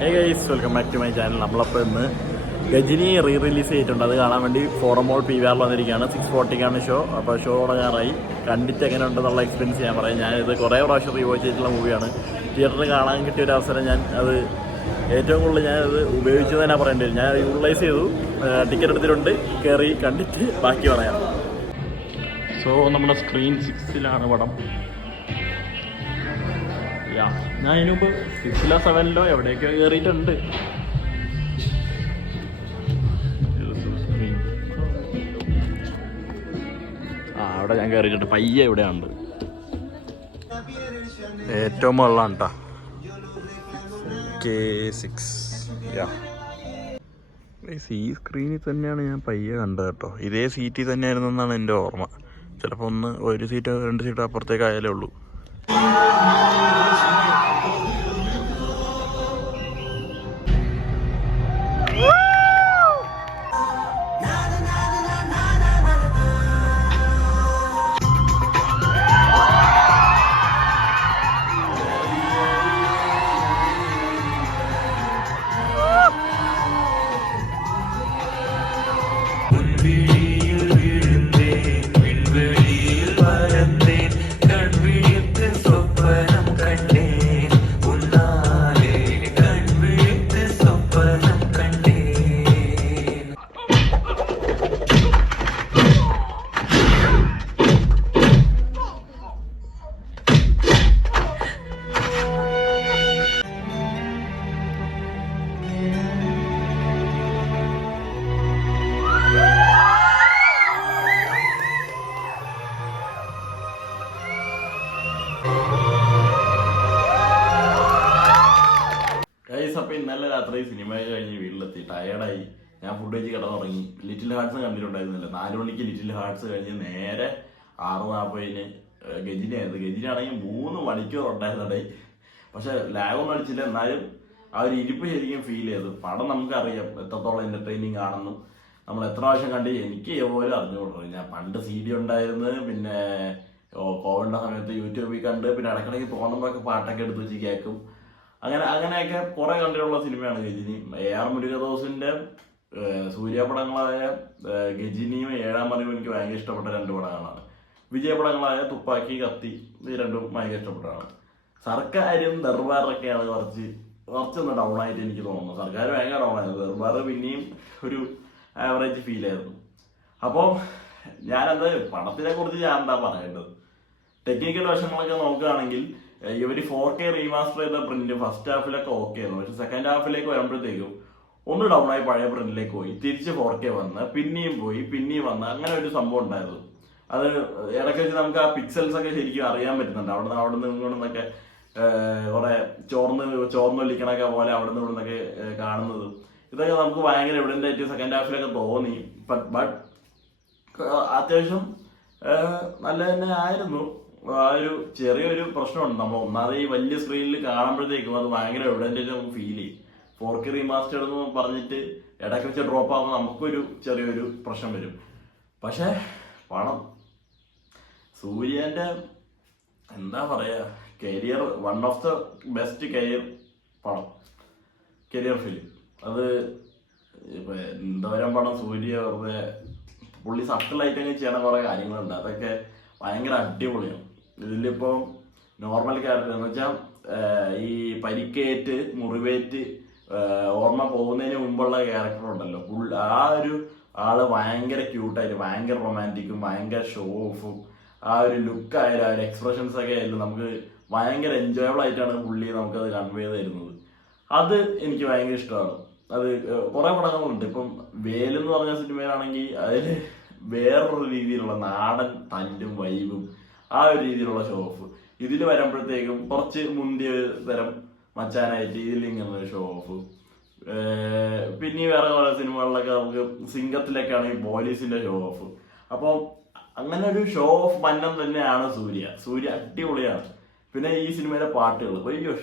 Hey guys, welcome back to my channel. നമ്മളപ്പോൾ ഇന്ന് Ghajini release ചെയ്തിട്ടുണ്ട്. അത് കാണാൻ വേണ്ടി ഫോറമോൾ PVR വന്നിരിക്കുകയാണ്. 6:40ക്കാണ് ഷോ. അപ്പോൾ ഷോ തുടങ്ങാറായി. കണ്ടിട്ട് എങ്ങനെ ഉണ്ടെന്നുള്ള എക്സ്പീരിയൻസ് ഞാൻ പറയാം. ഞാനിത് കുറേ പ്രാവശ്യം റിവോച്ച് ചെയ്തിട്ടുള്ള മൂവിയാണ്. തിയേറ്ററിൽ കാണാൻ കിട്ടിയൊരു അവസരം ഏറ്റവും കൂടുതൽ ഞാനത് ഉപയോഗിച്ചത് തന്നെ പറയേണ്ടി വരും. ഞാൻ യൂട്ടിലൈസ് ചെയ്തു. ടിക്കറ്റ് എടുത്തിട്ടുണ്ട്, കയറി കണ്ടിട്ട് ബാക്കി പറയാം. സോ നമ്മുടെ സ്ക്രീൻ 6-ലാണ് പടം. ഞാൻ ഇതിനു മുമ്പ് 6-ലോ 7-ലോ എവിടെയൊക്കെ കയറിയിട്ടുണ്ട്. അവിടെ ഞാൻ കയറിയിട്ടുണ്ട്. പയ്യെ ഇവിടെയുണ്ട്, ഏറ്റവും മുകളിലാണ് കേട്ടോ. K6. ഈ സ്ക്രീനിൽ തന്നെയാണ് ഞാൻ പയ്യെ കണ്ടത് കേട്ടോ. ഇതേ സീറ്റിൽ തന്നെയായിരുന്നു എന്നാണ് എൻ്റെ ഓർമ്മ. ചിലപ്പോൾ ഒരു സീറ്റോ 2 സീറ്റോ അപ്പുറത്തേക്ക് ആയാലേ ഉള്ളൂ. അപ്പോൾ ഇന്നലെ രാത്രി സിനിമ കഴിഞ്ഞ് വീട്ടിലെത്തി, ടയേർഡായി. ഞാൻ ഫുഡ് കഴിച്ച് കിടന്നുറങ്ങി. Little hertz കണ്ടിട്ടുണ്ടായിരുന്നില്ല. 4 മണിക്ക് ലിറ്റിൽ ഹാർട്സ് കഴിഞ്ഞ് നേരെ 6:40 ഗജിനായിരുന്നു. ഗജിനാണെങ്കിൽ 3 മണിക്കൂർ ഉണ്ടായിരുന്നുണ്ടായി. പക്ഷെ ലാഗൊന്നും അടിച്ചില്ല. എന്നാലും ആ ഒരു ഇരിപ്പ് ശരിക്കും ഫീൽ ചെയ്തു. പടം നമുക്കറിയാം എത്രത്തോളം എന്റർടൈനിങ് ആണെന്നും നമ്മൾ എത്ര പ്രാവശ്യം കണ്ട് എനിക്ക് പോലും അറിഞ്ഞുകൊണ്ടിരുന്നു. ഞാൻ പണ്ട് CD ഉണ്ടായിരുന്നു, പിന്നെ കോവിഡിന്റെ സമയത്ത് യൂട്യൂബിൽ കണ്ട്, പിന്നെ ഇടയ്ക്കിടയ്ക്ക് തോന്നുമ്പോഴൊക്കെ പാട്ടൊക്കെ എടുത്ത് വെച്ച് കേൾക്കും. അങ്ങനെയൊക്കെ കുറെ കണ്ടിട്ടുള്ള സിനിമയാണ് ഗജിനി. AR മുരുകദോസിന്റെ സൂര്യപടങ്ങളായ ഗജിനിയും 7-ാം അറിവും എനിക്ക് ഭയങ്കര ഇഷ്ടപ്പെട്ട 2 പടങ്ങളാണ്. വിജയപടങ്ങളായ തുപ്പാക്കി, കത്തി, ഇത് രണ്ടും ഭയങ്കര ഇഷ്ടപ്പെട്ടതാണ്. സർക്കാരും ദർബാറൊക്കെയാണ് കുറച്ചൊന്ന് ഡൗൺ ആയിട്ട് എനിക്ക് തോന്നുന്നു. സർക്കാർ ഭയങ്കര ഡൗൺ ആയിരുന്നു. ദർബാർ പിന്നെയും ഒരു ആവറേജ് ഫീൽ ആയിരുന്നു. അപ്പോൾ പടത്തിനെ കുറിച്ച് ഞാൻ എന്താ പറയേണ്ടത്? ടെക്നിക്കൽ വശങ്ങളൊക്കെ നോക്കുകയാണെങ്കിൽ ഇവർ 4K റീമാസ്റ്റർ ചെയ്ത പ്രിന്റ് ഫസ്റ്റ് ഹാഫിലൊക്കെ ഓക്കെ ആയിരുന്നു. പക്ഷെ സെക്കൻഡ് ഹാഫിലേക്ക് വരുമ്പോഴത്തേക്കും ഒന്ന് ഡൗൺ ആയി, പഴയ പ്രിന്റിലേക്ക് പോയി, തിരിച്ച് 4K വന്ന്, പിന്നെയും പോയി, പിന്നെയും വന്ന്, അങ്ങനെ ഒരു സംഭവം ഉണ്ടായിരുന്നു. അത് ഇടയ്ക്ക് വെച്ച് നമുക്ക് ആ പിക്സൽസ് ഒക്കെ ശരിക്കും അറിയാൻ പറ്റുന്നുണ്ട്. അവിടെ നിന്നൊക്കെ കുറെ ചോർന്നൊലിക്കണൊക്കെ പോലെ അവിടെ നിന്ന് ഇവിടുന്നൊക്കെ കാണുന്നത്, ഇതൊക്കെ നമുക്ക് ഭയങ്കര എവിഡന്റ് ആയിട്ട് സെക്കൻഡ് ഹാഫിലൊക്കെ തോന്നി. ബട്ട് അത്യാവശ്യം നല്ല തന്നെ ആയിരുന്നു. ആ ഒരു ചെറിയൊരു പ്രശ്നമുണ്ട്. നമ്മൾ ഒന്നാമത് ഈ വലിയ സ്ക്രീനിൽ കാണുമ്പോഴത്തേക്കും അത് ഭയങ്കര എവിഡന്റ് ആയിട്ട് നമുക്ക് ഫീൽ ചെയ്യും. 4K റീമാസ്റ്റർ എന്ന് പറഞ്ഞിട്ട് ഇടയ്ക്ക് വെച്ച് ഡ്രോപ്പ് ആകുമ്പോൾ നമുക്കൊരു ചെറിയൊരു പ്രശ്നം വരും. പക്ഷെ പണം സൂര്യന്റെ എന്താ പറയാ, career one of the best career film. അത് ഇപ്പൊ എന്തോരം പണം സൂര്യ വെറുതെ പുള്ളി സട്ടിലായിട്ടൊക്കെ ചെയ്യണ കുറെ കാര്യങ്ങളുണ്ട്. അതൊക്കെ ഭയങ്കര അടിപൊളിയാണ്. ഇതിലിപ്പോ നോർമൽ ക്യാരക്ടർ എന്ന് വെച്ചാൽ ഈ പരിക്കേറ്റ് മുറിവേറ്റ് ഓർമ്മ പോകുന്നതിന് മുമ്പുള്ള ക്യാരക്ടർ ഉണ്ടല്ലോ, ആ ഒരു ആള് ഭയങ്കര ക്യൂട്ടായിട്ട്, ഭയങ്കര റൊമാൻറ്റിക്കും, ഭയങ്കര ഷോ ഓഫും, ആ ഒരു ലുക്ക് ആയാലും ആ ഒരു എക്സ്പ്രഷൻസ് ഒക്കെ ആയാലും നമുക്ക് ഭയങ്കര എൻജോയബിൾ ആയിട്ടാണ് പുള്ളി നമുക്കത് കൺവേ ചെയ്ത് തരുന്നത്. അത് എനിക്ക് ഭയങ്കര ഇഷ്ടമാണ്. അത് കുറെ പടങ്ങളുണ്ട്. ഇപ്പം വേലെന്ന് പറഞ്ഞ സിനിമയിലാണെങ്കിൽ അതിൽ വേറൊരു രീതിയിലുള്ള നാടൻ തല്ലും വൈബും ആ ഒരു രീതിയിലുള്ള ഷോ ഓഫ്. ഇതിൽ വരുമ്പോഴത്തേക്കും കുറച്ച് മുന്തിയ തരം മച്ചാനായിട്ട് ഇതിലിങ്ങനെ ഷോ ഓഫ്. പിന്നെ വേറെ കുറെ സിനിമകളിലൊക്കെ നമുക്ക് സിംഗത്തിലൊക്കെ ആണെങ്കിൽ പോലീസിന്റെ ഷോ ഓഫ്. അപ്പോൾ അങ്ങനെ ഒരു ഷോ ഓഫ് മന്നം തന്നെയാണ് സൂര്യ അടിപൊളിയാണ്. പിന്നെ ഈ സിനിമയിലെ പാട്ടുകൾ അയ്യോ,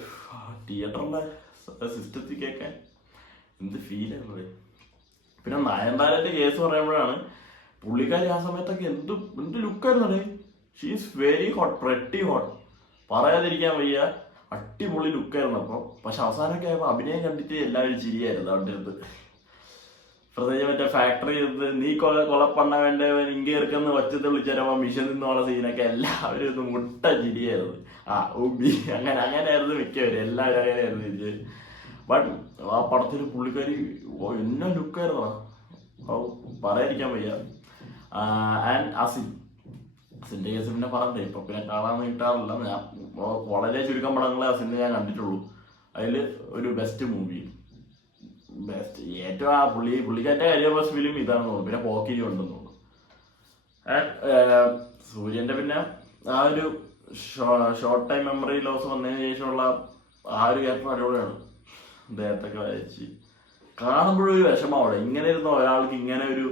തിയേറ്ററിന്റെ സിസ്റ്റത്തിൽ കേൾക്കാൻ എന്ത് ഫീലാണ്. പിന്നെ നയൻതാരന്റെ കേസ് പറയുമ്പോഴാണ് പുള്ളിക്കാരി ആ സമയത്തൊക്കെ എന്ത് ലുക്കായിരുന്നു. She is very hot, pretty hot, പറയാതിരിക്കാൻ വയ്യ. അടിപൊളി ലുക്കായിരുന്നു. അപ്പോൾ പക്ഷെ അവസാനമൊക്കെ ആയപ്പോൾ അഭിനയം കണ്ടിട്ട് എല്ലാവരും ചിരിയായിരുന്നു അവൻ്റെ അടുത്ത്. പ്രത്യേകിച്ച് മറ്റേ ഫാക്ടറി നീ കൊല പണ്ണ വേണ്ടവൻ ഇங்கே ഇറക്കുന്ന ഒച്ചത്തെ വിളിച്ചപ്പോൾ മിഷൻ നിന്നുള്ള സീനൊക്കെ എല്ലാവരും ഒന്ന് മുട്ട ചിരിയായിരുന്നു. ഉബി അങ്ങനെയായിരുന്നു മിക്കവരും, എല്ലാവരും അങ്ങനെയായിരുന്നു ചിരിച്ചത്. ബട്ട് ആ പടത്തിൽ പുള്ളിക്കാരി എന്നെ ലുക്കായിരുന്നു, പറയാതിരിക്കാൻ വയ്യ. ആൻഡ് അസിൻ്റെ കേസ് പിന്നെ പറഞ്ഞേ ഇപ്പൊ പിന്നെ കാണാൻ കിട്ടാറില്ല. ഞാൻ വളരെ ചുരുക്കം പടങ്ങളെ അസിൻ്റെ ഞാൻ കണ്ടിട്ടുള്ളൂ. അതിൽ ഒരു ബെസ്റ്റ് മൂവി, ബെസ്റ്റ് ഏറ്റവും ആ പുള്ളിക്കാരുടെ കരിയർ ബെസ്റ്റ് ഫിലിം ഇതാണെന്ന് തോന്നുന്നു. പിന്നെ പോക്കിരി ഉണ്ടെന്ന് തോന്നുന്നു. സൂര്യന്റെ പിന്നെ ആ ഒരു ഷോർട്ട് ടൈം മെമ്മറി ലോസ് വന്നതിന് ശേഷമുള്ള ആ ഒരു ക്യാരക്ടർ അടിപൊളിയാണ്. അദ്ദേഹത്തൊക്കെ വായിച്ച് കാണുമ്പോഴൊരു വിഷമാവിടെ, ഇങ്ങനെ ഇരുന്ന ഒരാൾക്ക് ഇങ്ങനെ ഒരു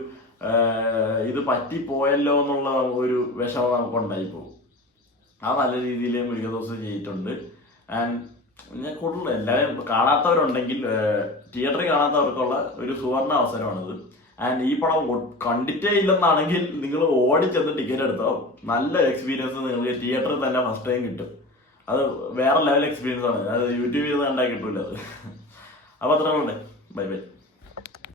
ഇത് പറ്റിപ്പോയല്ലോ എന്നുള്ള ഒരു വിഷമം നമുക്ക് ഉണ്ടായിപ്പോകും. ആ നല്ല രീതിയിൽ മുരുക ദിവസം ചെയ്തിട്ടുണ്ട്. ആൻഡ് ഞാൻ കൂടുതൽ എല്ലാവരും കാണാത്തവരുണ്ടെങ്കിൽ തിയേറ്ററിൽ കാണാത്തവർക്കുള്ള ഒരു സുവർണ അവസരമാണിത്. ആൻഡ് ഈ പടം കണ്ടിട്ടേ ഇല്ലെന്നാണെങ്കിൽ നിങ്ങൾ ഓടിച്ചെന്ന് ടിക്കറ്റ് എടുത്തോ, നല്ല എക്സ്പീരിയൻസ് നിങ്ങൾക്ക് തിയേറ്ററിൽ തന്നെ ഫസ്റ്റ് ടൈം കിട്ടും. അത് വേറെ ലെവൽ എക്സ്പീരിയൻസ് ആണ്, അത് യൂട്യൂബിൽ നിന്ന് കണ്ടാൽ കിട്ടൂല അത്. അപ്പോൾ അത്രേ ഉള്ളൂ. Bye bye.